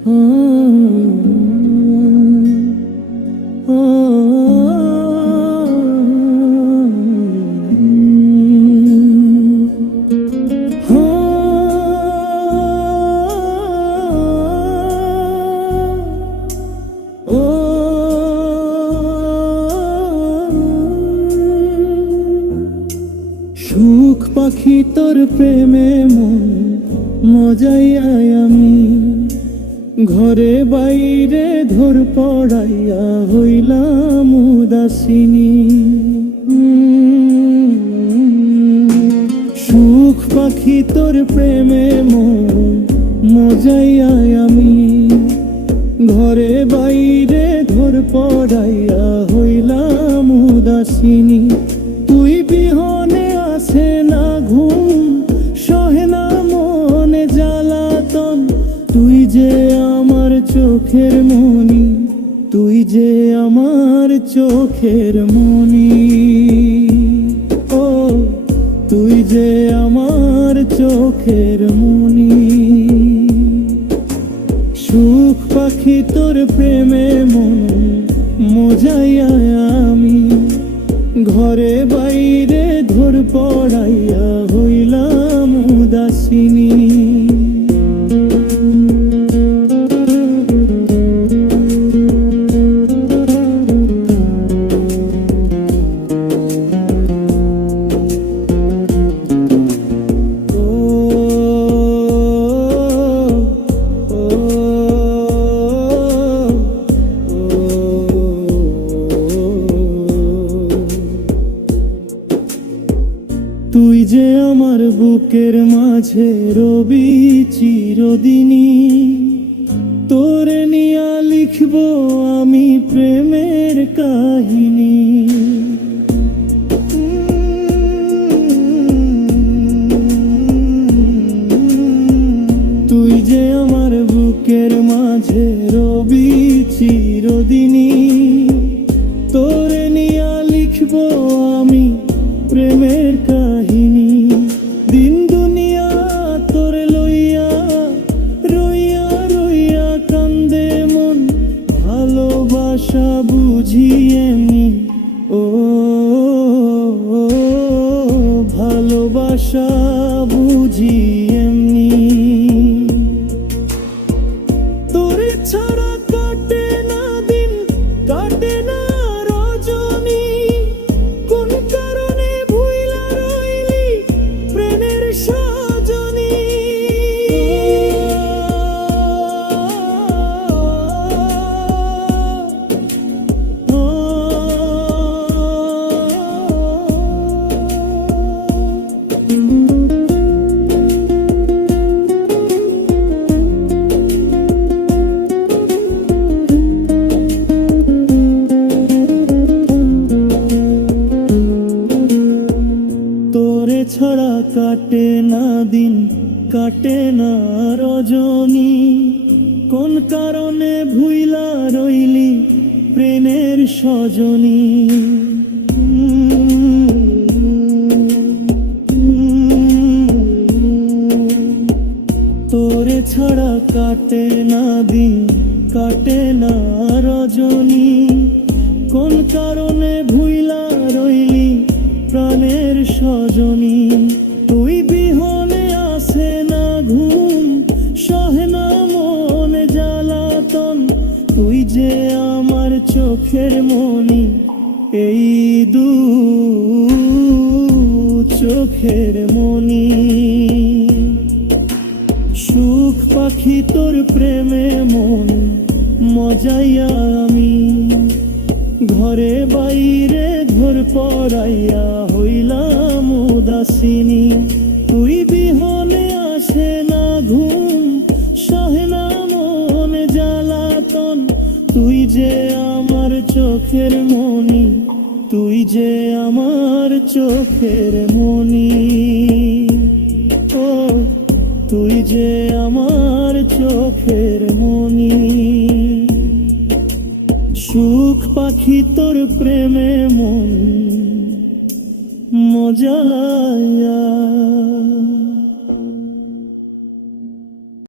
সুখ পাখি তোর প্রেমে মন মজাইয়াই আমি, ঘরে বাইরে ধর পড়াইয়া হইলাম উদাসিনী। সুখ পাখি তোর প্রেমে মন মজাইয়াই আমি, ঘরে বাইরে ধর পড়াইয়া হইলাম উদাসিনী। তুই বিহনে আসে না ঘুম, সহে না মনে জ্বালাতন, তুই যে আমার চোখের মনি, তুই যে আমার চোখের মনি। ও তুই যে আমার চোখের মনি। সুখ পাখি তোর প্রেমে মন মজাইয়া আমি, ঘরে বাইরে ধর পড়াইয়া হইলাম উদাসিনী। তুই যে আমার বুকের মাঝে রবি চিরদিনই, তোরে নিয়া লিখব আমি প্রেমের কাহিনী। তুই যে আমার বুকের মাঝে রবি চিরদিনই, তোরে নিয়া লিখব আমি প্রেমের কাহিনী। দিন দুনিয়া তোর লইয়া রইয়া রইয়া কান্দে মন, ভালোবাসা বুঝি এমনি। ও ভালোবাসা বুঝি এমনি। তোরে ছাড়া কাটে না দিন, কাটে না রজনী, কোন কারণে ভুইলা রইলি প্রেমের সজনী। তোরে ছাড়া কাটে না দিন, কাটে না রজনী, কোন কারণে ভুইলা রইলি প্রেমের সজনী। তোরে ছাড়া কাটে না দিন, কাটে না রজনী, কোন কারণে ভুইলা রইলি প্রাণের সজনী। তুই বিহনে আসে না ঘুম, সহে না মনে জ্বালাতন, তুই যে আমার চোখের মনি, এই দু চোখের মনি। সুখ পাখি তোর প্রেমে মন মজাইয়া আমি, ঘরে বাইরে ঘর পড়াইয়া হইলাম উদাসিনী। তুই বিহনে আসে না ঘুম, সহে না মনে জ্বালাতন, তুই যে আমার চোখের মনি, তুই যে আমার চোখের মনি। ও তুই যে আমার চোখের মনি। সুখ পাখি তোর প্রেমে মন